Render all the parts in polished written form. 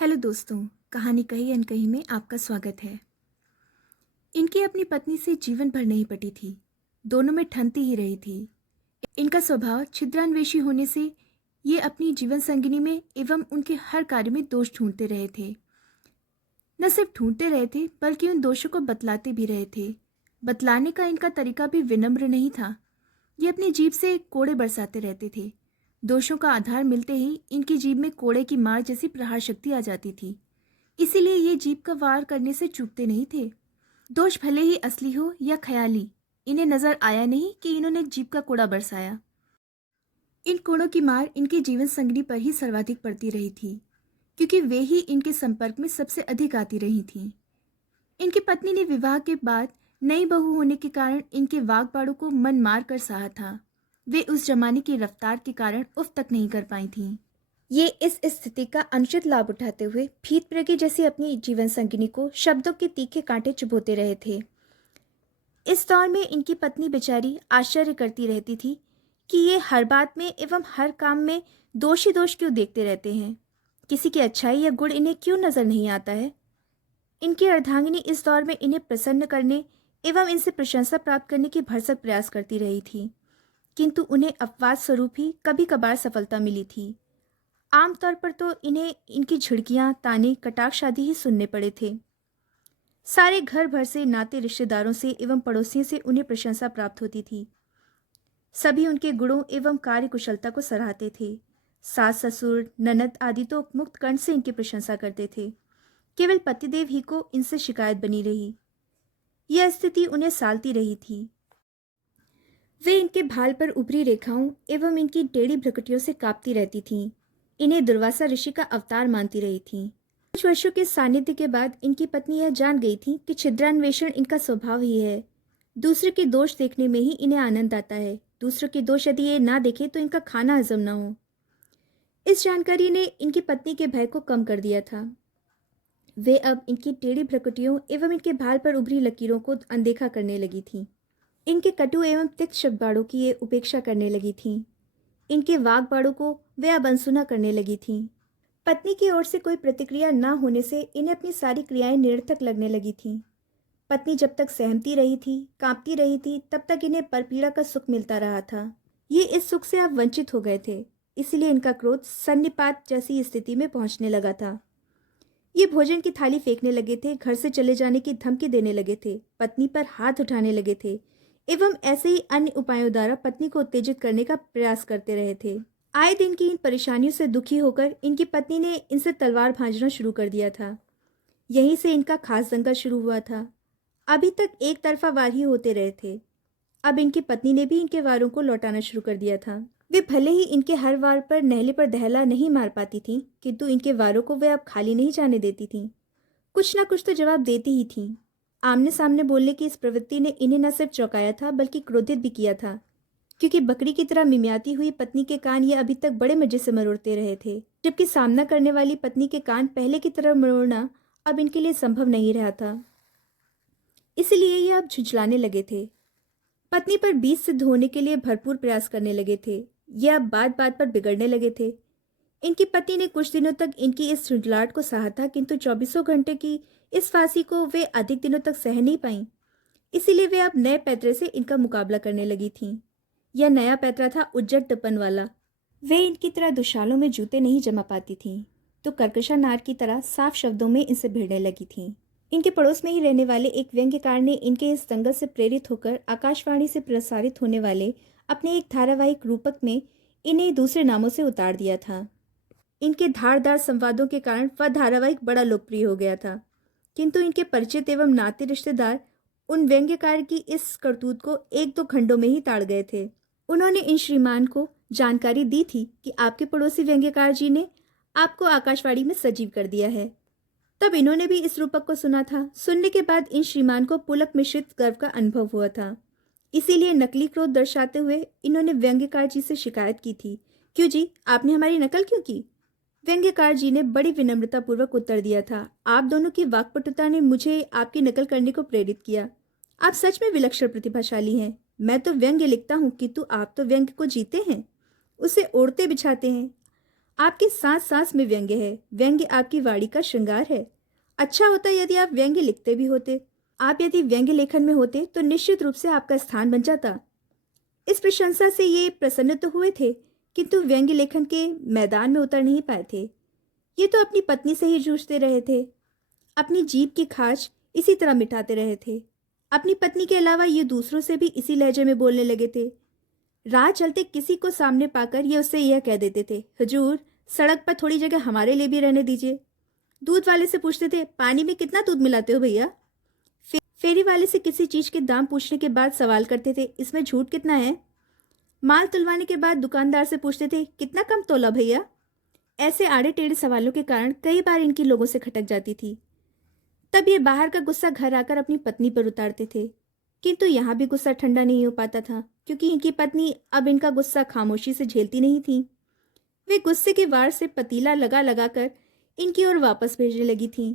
Hello दोस्तों। कहानी कही अनकही में आपका स्वागत है। इनकी अपनी पत्नी से जीवन भर नहीं पटी थी। दोनों में ठनती ही रही थी। इनका स्वभाव छिद्रान्वेषी होने से ये अपनी जीवन संगिनी में एवं उनके हर कार्य में दोष ढूंढते रहे थे। न सिर्फ ढूंढते रहे थे बल्कि उन दोषों को बतलाते भी रहे थे। बतलाने का इनका तरीका भी विनम्र नहीं था। ये अपनी जीभ से कोड़े बरसाते रहते थे। दोषों का आधार मिलते ही इनकी जीभ में कोड़े की मार जैसी प्रहार शक्ति आ जाती थी। इसीलिए ये जीभ का वार करने से चूकते नहीं थे। दोष भले ही असली हो या ख्याली, इन्हें नजर आया नहीं कि इन्होंने जीभ का कोड़ा बरसाया। इन कोड़ों की मार इनके जीवन संगिनी पर ही सर्वाधिक पड़ती रही थी, क्योंकि वे ही इनके संपर्क में सबसे अधिक आती रही थीं। इनकी पत्नी ने विवाह के बाद नई बहू होने के कारण इनके वाग्बाड़ों को मन मार कर सहा था। वे उस जमाने की रफ्तार के कारण उफ तक नहीं कर पाई थीं। ये इस स्थिति का अनुचित लाभ उठाते हुए भीत प्रगी जैसी अपनी जीवन संगिनी को शब्दों के तीखे कांटे चुभोते रहे थे। इस दौर में इनकी पत्नी बेचारी आश्चर्य करती रहती थी कि ये हर बात में एवं हर काम में दोष ही दोष क्यों देखते रहते हैं। किसी की अच्छाई या गुण इन्हें क्यों नजर नहीं आता है। इनकी अर्धांगिनी इस दौर में इन्हें प्रसन्न करने एवं इनसे प्रशंसा प्राप्त करने की भरसक प्रयास करती रही थी, किंतु उन्हें अपवाद स्वरूप ही कभी कभार सफलता मिली थी। आमतौर पर तो इन्हें इनकी झिड़कियां, ताने, कटाक्ष आदि ही सुनने पड़े थे। सारे घर भर से, नाते रिश्तेदारों से एवं पड़ोसियों से उन्हें प्रशंसा प्राप्त होती थी। सभी उनके गुणों एवं कार्य कुशलता को सराहते थे। सास ससुर, ननद आदि तो मुक्त कंठ से इनकी प्रशंसा करते थे। केवल पतिदेव ही को इनसे शिकायत बनी रही। यह स्थिति उन्हें सालती रही थी। वे इनके भाल पर उभरी रेखाओं एवं इनकी टेढ़ी भ्रुकुटियों से कांपती रहती थीं। इन्हें दुर्वासा ऋषि का अवतार मानती रही थीं। कुछ वर्षों के सानिध्य के बाद इनकी पत्नी यह जान गई थी कि छिद्रान्वेषण इनका स्वभाव ही है। दूसरे के दोष देखने में ही इन्हें आनंद आता है। दूसरों के दोष यदि ये ना देखे तो इनका खाना हजम ना हो। इस जानकारी ने इनकी पत्नी के भय को कम कर दिया था। वे अब इनकी टेढ़ी भ्रुकुटियों एवं इनके भाल पर उभरी लकीरों को अनदेखा करने लगी थीं। इनके कटु एवं तिक्त शब्दबाड़ों की ये उपेक्षा करने लगी थीं। इनके वाग्बाड़ों को वे अब अनसुना करने लगी थीं। पत्नी की ओर से कोई प्रतिक्रिया न होने से इन्हें अपनी सारी क्रियाएं निरर्थक लगने लगी थीं। पत्नी जब तक सहमती रही थी, कांपती रही थी, तब तक इन्हें परपीड़ा का सुख मिलता रहा था। ये इस सुख से अब वंचित हो गए थे, इसलिए इनका क्रोध सन्निपात जैसी स्थिति में पहुंचने लगा था। ये भोजन की थाली फेंकने लगे थे, घर से चले जाने की धमकी देने लगे थे, पत्नी पर हाथ उठाने लगे थे एवं ऐसे ही अन्य उपायों द्वारा पत्नी को उत्तेजित करने का प्रयास करते रहे थे। आए दिन की इन परेशानियों से दुखी होकर इनकी पत्नी ने इनसे तलवार भांजना शुरू कर दिया था। यहीं से इनका खास दंगा शुरू हुआ था। अभी तक एक तरफा वार ही होते रहे थे। अब इनकी पत्नी ने भी इनके वारों को लौटाना शुरू कर दिया था। वे भले ही इनके हर वार पर नहले पर दहला नहीं मार पाती थीं, किंतु इनके वारों को वे अब खाली नहीं जाने देती थीं। कुछ ना कुछ तो जवाब देती ही थीं। आमने सामने बोलने की इस प्रवृत्ति ने इन्हें न सिर्फ चौंकाया था बल्कि क्रोधित भी किया था, क्योंकि बकरी की तरह मिमियाती हुई पत्नी के कान ये अभी तक बड़े मजे से मरोड़ते रहे थे, जबकि सामना करने वाली पत्नी के कान पहले की तरह मरोड़ना अब इनके लिए संभव नहीं रहा था। इसलिए ये अब झुंझलाने लगे थे। पत्नी पर बीज सिद्ध होने के लिए भरपूर प्रयास करने लगे थे। ये अब बात बात पर बिगड़ने लगे थे। इनकी पत्नी ने कुछ दिनों तक इनकी इस झुंझलाहट को सहा था, किंतु 24 घंटे की इस फांसी को वे अधिक दिनों तक सह नहीं पाईं। इसीलिए वे अब नए पैतरे से इनका मुकाबला करने लगी थीं। यह नया पैतरा था उज्जट वाला। वे इनकी तरह दुशालों में जूते नहीं जमा पाती थीं, तो कर्कशा नार की तरह साफ शब्दों में इनसे भिड़ने लगी थीं। इनके पड़ोस में ही रहने वाले एक व्यंग्यकार ने इनके इस दंगल से प्रेरित होकर आकाशवाणी से प्रसारित होने वाले अपने एक धारावाहिक रूपक में इन्हें दूसरे नामों से उतार दिया था। इनके धारदार संवादों के कारण वह धारावाहिक बड़ा लोकप्रिय हो गया था, किंतु इनके परिचित एवं नाते रिश्तेदार उन व्यंग्यकार की इस करतूत को एक दो खंडों में ही ताड़ गए थे। उन्होंने इन श्रीमान को जानकारी दी थी कि आपके पड़ोसी व्यंग्यकार जी ने आपको आकाशवाणी में सजीव कर दिया है। तब इन्होंने भी इस रूपक को सुना था। सुनने के बाद इन श्रीमान को पुलक मिश्रित गर्व का अनुभव हुआ था। इसीलिए नकली क्रोध दर्शाते हुए इन्होंने व्यंग्यकार जी से शिकायत की थी। क्यों जी, आपने हमारी नकल क्यों की? व्यंग्यकार जी ने बड़ी विनम्रता पूर्वक उत्तर दिया था, आप दोनों की वाक्पटुता ने मुझे आपकी नकल करने को प्रेरित किया। आप सच में विलक्षण प्रतिभाशाली हैं। मैं तो व्यंग्य लिखता हूँ, किंतु आप तो व्यंग्य को जीते हैं, उसे ओढ़ते बिछाते हैं। आपके सांस सांस में व्यंग्य है। व्यंग्य आपकी वाणी का श्रृंगार है। अच्छा होता यदि आप व्यंग्य लिखते भी होते। आप यदि व्यंग्य लेखन में होते तो निश्चित रूप से आपका स्थान बन जाता। इस प्रशंसा से ये प्रसन्न तो हुए थे, किंतु व्यंग्य लेखन के मैदान में उतर नहीं पाए थे। ये तो अपनी पत्नी से ही जूझते रहे थे। अपनी जीभ की खाज इसी तरह मिटाते रहे थे। अपनी पत्नी के अलावा ये दूसरों से भी इसी लहजे में बोलने लगे थे। राह चलते किसी को सामने पाकर ये उससे यह कह देते थे, हुजूर, सड़क पर थोड़ी जगह हमारे लिए भी रहने दीजिए। दूध वाले से पूछते थे, पानी में कितना दूध मिलाते हो भैया। फेरी वाले से किसी चीज के दाम पूछने के बाद सवाल करते थे, इसमें झूठ कितना है। माल तुलवाने के बाद दुकानदार से पूछते थे, कितना कम तोला भैया। ऐसे आड़े टेढ़े सवालों के कारण कई बार इनकी लोगों से खटक जाती थी। तब ये बाहर का गुस्सा घर आकर अपनी पत्नी पर उतारते थे, किंतु यहाँ भी गुस्सा ठंडा नहीं हो पाता था, क्योंकि इनकी पत्नी अब इनका गुस्सा खामोशी से झेलती नहीं थी। वे गुस्से के वार से पतीला लगा लगाकर इनकी ओर वापस भेजने लगी थीं।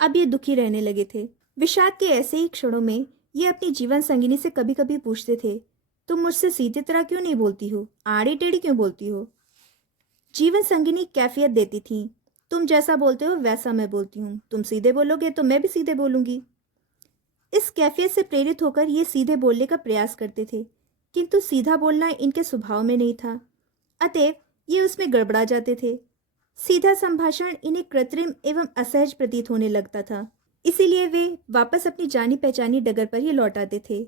अब ये दुखी रहने लगे थे। विषाद के ऐसे ही क्षणों में ये अपनी जीवन संगिनी से कभी कभी पूछते थे, तुम मुझसे सीधे तरह क्यों नहीं बोलती हो, आड़ी टेढ़ी क्यों बोलती हो। जीवन संगिनी कैफियत देती थी, तुम जैसा बोलते हो वैसा मैं बोलती हूँ, तुम सीधे बोलोगे तो मैं भी सीधे बोलूंगी। इस कैफियत से प्रेरित होकर ये सीधे बोलने का प्रयास करते थे, किंतु सीधा बोलना इनके स्वभाव में नहीं था, अतएव ये उसमें गड़बड़ा जाते थे। सीधा संभाषण इन्हें कृत्रिम एवं असहज प्रतीत होने लगता था, इसीलिए वे वापस अपनी जानी पहचानी डगर पर ही लौट आते थे।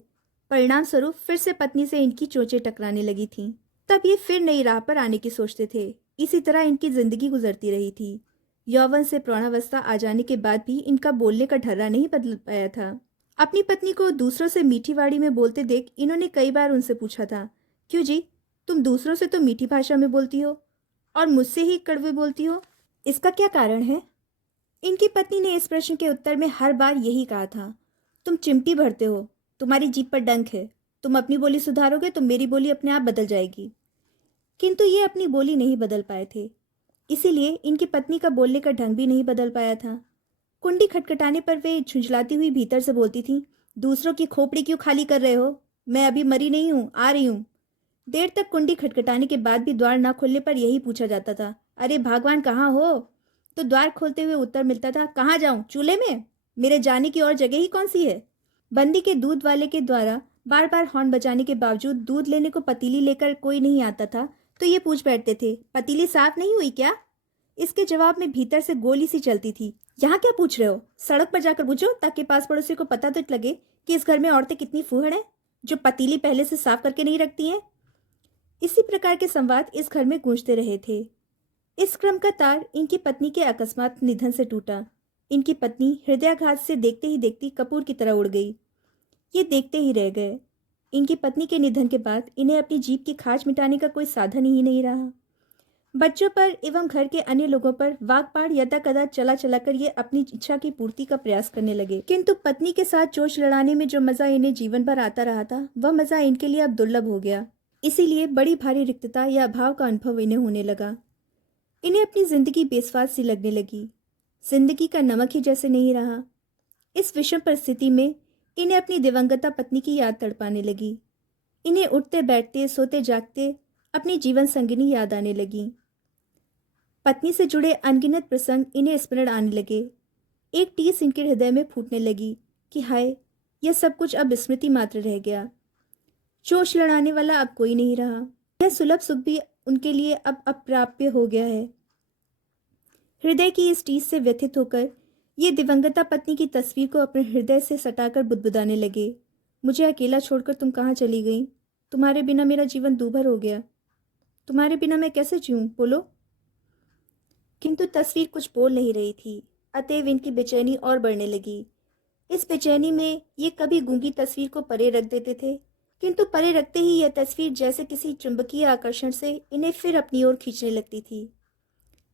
परिणाम स्वरूप फिर से पत्नी से इनकी चोंचें टकराने लगी थीं। तब ये फिर नई राह पर आने की सोचते थे। इसी तरह इनकी जिंदगी गुजरती रही थी। यौवन से प्रौढ़ावस्था आ जाने के बाद भी इनका बोलने का ढर्रा नहीं बदल पाया था। अपनी पत्नी को दूसरों से मीठी वाणी में बोलते देख इन्होंने कई बार उनसे पूछा था, क्यों जी, तुम दूसरों से तो मीठी भाषा में बोलती हो और मुझसे ही कड़वे बोलती हो, इसका क्या कारण है। इनकी पत्नी ने इस प्रश्न के उत्तर में हर बार यही कहा था, तुम चिमटी भरते हो, तुम्हारी जीभ पर डंक है, तुम अपनी बोली सुधारोगे तो मेरी बोली अपने आप बदल जाएगी। किंतु ये अपनी बोली नहीं बदल पाए थे, इसीलिए इनकी पत्नी का बोलने का ढंग भी नहीं बदल पाया था। कुंडी खटखटाने पर वे झुंझलाती हुई भीतर से बोलती थीं, दूसरों की खोपड़ी क्यों खाली कर रहे हो, मैं अभी मरी नहीं हूँ, आ रही हूँ। देर तक कुंडी खटखटाने के बाद भी द्वार न खोलने पर यही पूछा जाता था, अरे भगवान कहाँ हो। तो द्वार खोलते हुए उत्तर मिलता था, कहाँ जाऊं, चूल्हे में, मेरे जाने की और जगह ही कौन सी है। बंदी के दूध वाले के द्वारा बार बार हॉर्न बजाने के बावजूद दूध लेने को पतीली लेकर कोई नहीं आता था, तो ये पूछ बैठते थे, पतीली साफ नहीं हुई क्या। इसके जवाब में भीतर से गोली सी चलती थी, यहाँ क्या पूछ रहे हो, सड़क पर जाकर पूछो, ताकि पास पड़ोसी को पता तो लगे कि इस घर में औरतें कितनी फूहड़ हैं, जो पतीली पहले से साफ करके नहीं रखती हैं। इसी प्रकार के संवाद इस घर में गूंजते रहे थे। इस क्रम का तार इनकी पत्नी के अकस्मात निधन से टूटा। इनकी पत्नी हृदयाघात से देखते ही देखती कपूर की तरह उड़ गई। ये देखते ही रह गए। इनकी पत्नी के निधन के बाद इन्हें अपनी जीभ की खाज मिटाने का कोई साधन ही नहीं रहा। बच्चों पर एवं घर के अन्य लोगों पर वागपाड़ यदा कदा चला चलाकर ये अपनी इच्छा की पूर्ति का प्रयास करने लगे, किंतु पत्नी के साथ चोच लड़ाने में जो मजा इन्हें जीवन भर आता रहा था, वह मजा इनके लिए अब दुर्लभ हो गया। इसीलिए बड़ी भारी रिक्तता या अभाव का अनुभव इन्हें होने लगा। इन्हें अपनी जिंदगी बेस्वाद सी लगने लगी। जिंदगी का नमक ही जैसे नहीं रहा। इस विषम परिस्थिति में इन्हें अपनी दिवंगता पत्नी की याद तड़पाने लगी। इन्हें उठते बैठते सोते जागते अपनी जीवन संगिनी याद आने लगी। पत्नी से जुड़े अनगिनत प्रसंग इन्हें स्मरण आने लगे। एक टीस इनके हृदय में फूटने लगी कि हाय, यह सब कुछ अब स्मृति मात्र रह गया। चोच लड़ाने वाला अब कोई नहीं रहा। यह सुलभ सुख भी उनके लिए अब अप्राप्य हो गया है। हृदय की इस टीस से व्यथित होकर ये दिवंगता पत्नी की तस्वीर को अपने हृदय से सटाकर बुदबुदाने लगे, मुझे अकेला छोड़कर तुम कहाँ चली गई, तुम्हारे बिना मेरा जीवन दूभर हो गया, तुम्हारे बिना मैं कैसे जीऊं, बोलो। किंतु तस्वीर कुछ बोल नहीं रही थी, अतएव इनकी बेचैनी और बढ़ने लगी। इस बेचैनी में ये कभी गूंगी तस्वीर को परे रख देते थे, किंतु परे रखते ही यह तस्वीर जैसे किसी चुंबकीय आकर्षण से इन्हें फिर अपनी ओर खींचने लगती थी।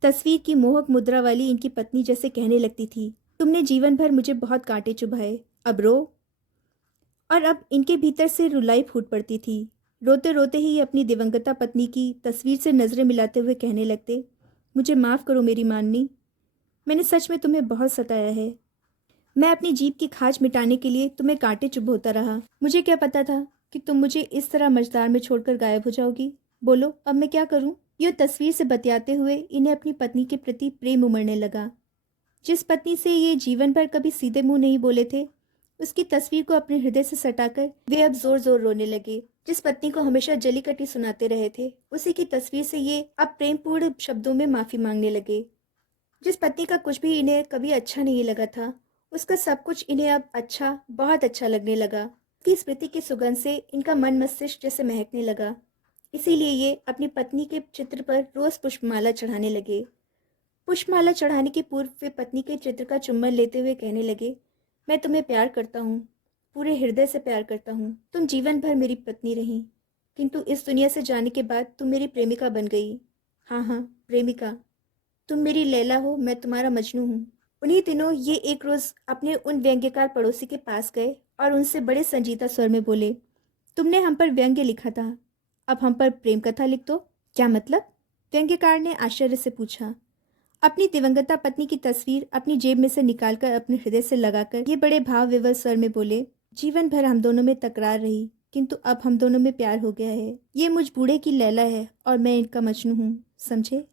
तस्वीर की मोहक मुद्रा वाली इनकी पत्नी जैसे कहने लगती थी, तुमने जीवन भर मुझे बहुत कांटे चुभाए, अब रो। और अब इनके भीतर से रुलाई फूट पड़ती थी। रोते रोते ही अपनी दिवंगता पत्नी की तस्वीर से नजरें मिलाते हुए कहने लगते, मुझे माफ़ करो मेरी माननी, मैंने सच में तुम्हें बहुत सताया है। मैं अपनी जीभ की खाज मिटाने के लिए तुम्हें कांटे चुभोता रहा। मुझे क्या पता था कि तुम मुझे इस तरह मझधार में छोड़कर गायब हो जाओगी। बोलो अब मैं क्या करूं। यूँ तस्वीर से बतियाते हुए इन्हें अपनी पत्नी के प्रति प्रेम उमड़ने लगा। जिस पत्नी से ये जीवन भर कभी सीधे मुंह नहीं बोले थे, उसकी तस्वीर को अपने हृदय से सटाकर वे अब जोर जोर रोने लगे। जिस पत्नी को हमेशा जली कटी सुनाते रहे थे, उसी की तस्वीर से ये अब प्रेमपूर्ण शब्दों में माफी मांगने लगे। जिस पत्नी का कुछ भी इन्हें कभी अच्छा नहीं लगा था, उसका सब कुछ इन्हें अब अच्छा, बहुत अच्छा लगने लगा। उसकी स्मृति की सुगंध से इनका मन मस्तिष्क जैसे महकने लगा। इसीलिए ये अपनी पत्नी के चित्र पर रोज पुष्पमाला चढ़ाने लगे। पुष्पमाला चढ़ाने के पूर्व वे पत्नी के चित्र का चुम्बन लेते हुए कहने लगे, मैं तुम्हें प्यार करता हूँ, पूरे हृदय से प्यार करता हूँ। तुम जीवन भर मेरी पत्नी रही, किंतु इस दुनिया से जाने के बाद तुम मेरी प्रेमिका बन गई। हाँ हाँ, प्रेमिका। तुम मेरी लैला हो, मैं तुम्हारा मजनू हूँ। उन्हीं दिनों ये एक रोज अपने उन व्यंग्यकार पड़ोसी के पास गए और उनसे बड़े संजीदा स्वर में बोले, तुमने हम पर व्यंग्य लिखा था, अब हम पर प्रेम कथा लिख दो। क्या मतलब? व्यंग्यकार ने आश्चर्य से पूछा। अपनी दिवंगता पत्नी की तस्वीर अपनी जेब में से निकालकर अपने हृदय से लगाकर ये बड़े भाव विवल स्वर में बोले, जीवन भर हम दोनों में तकरार रही, किंतु अब हम दोनों में प्यार हो गया है। ये मुझ बूढ़े की लैला है और मैं इनका मजनू हूँ, समझे?